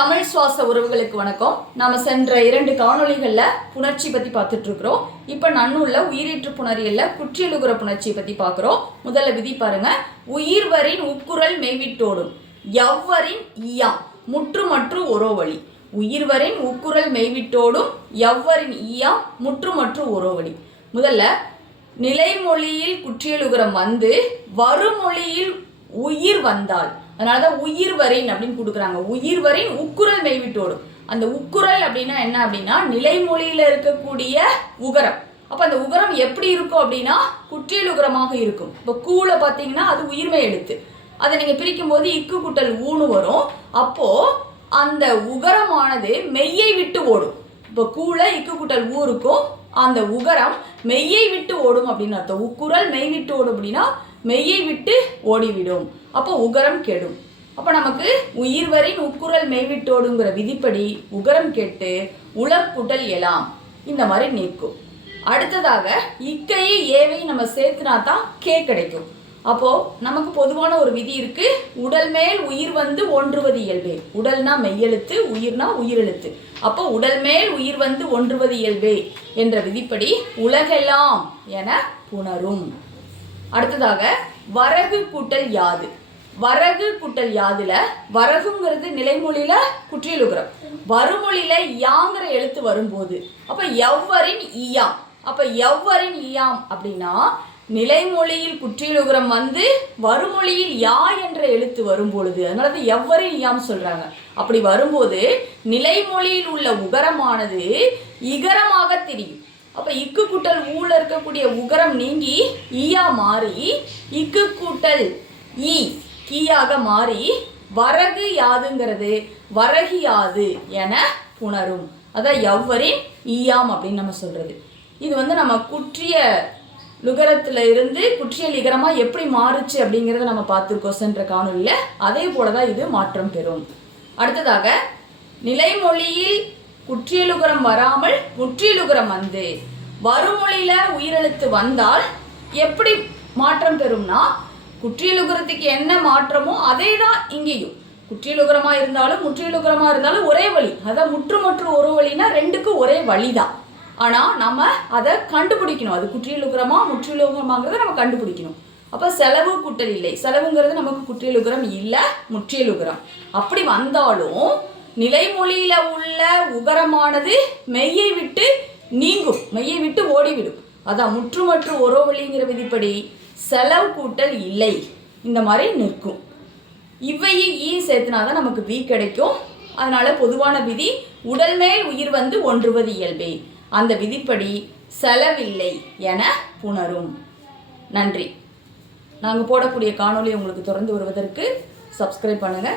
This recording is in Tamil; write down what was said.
தமிழ் சுவாச உறவுகளுக்கு வணக்கம். நாம சென்ற இரண்டு காணொளிகளில் புணர்ச்சி பற்றி பார்த்துட்டு இருக்கிறோம் இப்போ நன்னூல்ல உயிரீற்று புணரியல்ல குற்றியலுகுற புணர்ச்சியை பற்றி பார்க்குறோம். முதல்ல விதி பாருங்க. உயிர்வரின் உக்குரல் மெய்விட்டோடும் எவ்வரின் ஈயாம் முற்றுமற்று ஒரோவழி. உயிர்வரின் உக்குரல் மெய்விட்டோடும் எவ்வரின் ஈயாம் முற்றுமற்று ஒரோவழி. முதல்ல நிலைமொழியில் குற்றியலுகரம் வந்து வருமொழியில் உயிர் வந்தால் அதனால தான் உயிர் வரின் அப்படின்னு கொடுக்குறாங்க. உயிர் வரின் உக்குரல் மெய்விட்டோடும் அந்த உக்குரல் அப்படின்னா என்ன அப்படின்னா நிலைமொழியில் இருக்கக்கூடிய உகரம். அப்போ அந்த உகரம் எப்படி இருக்கும் அப்படின்னா குற்றியல் உகரமாக இருக்கும். இப்போ கூல பார்த்தீங்கன்னா அது உயிர்மை எழுத்து. அதை நீங்கள் பிரிக்கும் போது இக்கு குட்டல் ஊனு வரும். அப்போ அந்த உகரமானது மெய்யை விட்டு ஓடும். இப்போ கூல இக்கு குட்டல் ஊ இருக்கும். அந்த உகரம் மெய்யை விட்டு ஓடும் அப்படின்னு அர்த்தம். உக்குரல் மெய் விட்டு ஓடும் அப்படின்னா மெய்யை விட்டு ஓடிவிடும். அப்போ உகரம் கெடும். அப்போ நமக்கு உயிர்வரின் உக்குரல் மெய்விட்டோடுங்கிற விதிப்படி உகரம் கெட்டு உலக்குடல் எலாம். இந்த மாதிரி நிற்கும் அடுத்ததாக இக்கையை ஏவை நம்ம சேர்த்துனா தான் கே கிடைக்கும். அப்போ நமக்கு பொதுவான ஒரு விதி இருக்கு. உடல் மேல் உயிர் வந்து ஒன்றுவது இயல்பே. உடல்னா மெய்யெழுத்து உயிர்னா உயிரெழுத்து. அப்போ உடல் மேல் உயிர் வந்து ஒன்றுவது இயல்பே என்ற விதிப்படி உலகெல்லாம் என புணரும். அடுத்ததாக வரகு கூட்டல் யாது. வரகு கூட்டல் யாதுல வரகுங்கிறது நிலைமொழியில குற்றியலுகரம். வருமொழியில யாங்கிற எழுத்து வரும்போது அப்ப எவ்வரின் இயாம் அப்ப எவ்வரின் இயாம் அப்படின்னா நிலைமொழியில் குற்றியலுகரம் வந்து வருமொழியில் யா என்ற எழுத்து வரும் பொழுது அதனால தான் எவ்வரின் இயாம் சொல்றாங்க. அப்படி வரும்போது நிலைமொழியில் உள்ள உகரமானது இகரமாக தெரியும். அப்போ இக்கு கூட்டல் ஊல இருக்கக்கூடிய உகரம் நீங்கி ஈயா மாறி இக்கு கூட்டல் ஈ கீயாக மாறி வரகு யாதுங்கிறது வரகு யாது என புணரும். அதான் எவ்வரின் ஈயாம் அப்படின்னு நம்ம சொல்றது. இது வந்து நம்ம குற்றிய லுகரத்தில் இருந்து குற்றிய லிகரமாக எப்படி மாறுச்சு அப்படிங்கிறத நம்ம பார்த்துருக்கோம் சென்ற அதே அதே போலதான் இது மாற்றம் பெறும். அடுத்ததாக நிலைமொழியில் குற்றியலுகரம் வராமல் முற்றியலுகரம் வந்து. வருமொழியில உயிரெழுத்து வந்தால் எப்படி மாற்றம் பெறும்னா குற்றியலுகரத்துக்கு என்ன மாற்றமோ அதே தான் இங்கேயும். குற்றியலுகரமாக இருந்தாலும் முற்றியலுகரமாக இருந்தாலும் ஒரே வழி. அதான் முற்று மற்றும் ஒரு வழினா ரெண்டுக்கும் ஒரே வழி தான் ஆனால் நம்ம அதை கண்டுபிடிக்கணும். அது குற்றியலுகரமா முற்றியலுகரமாங்கிறத நம்ம கண்டுபிடிக்கணும். அப்போ செலவு குட்டல் இல்லை. செலவுங்கிறது நமக்கு குற்றியலுகரம் இல்லை முற்றியலுகரம். அப்படி வந்தாலும் நிலைமொழியில உள்ள உகரமானது மெய்யை விட்டு நீங்கும். மெய்யை விட்டு ஓடிவிடும். அதான் முற்றுமற்று ஒரோவழிங்கிற விதிப்படி செலவு கூட்டல் இல்லை. இந்த மாதிரி நிற்கும். இவ்வையும் ஈ சேர்த்துனாதான் நமக்கு வி கிடைக்கும். அதனால பொதுவான விதி உடல் மேல் உயிர் வந்து ஒன்றுவது இயல்பே. அந்த விதிப்படி செலவில்லை என புணரும். நன்றி. நாங்கள் போடக்கூடிய காணொளி உங்களுக்கு தொடர்ந்து வருவதற்கு சப்ஸ்கிரைப் பண்ணுங்கள்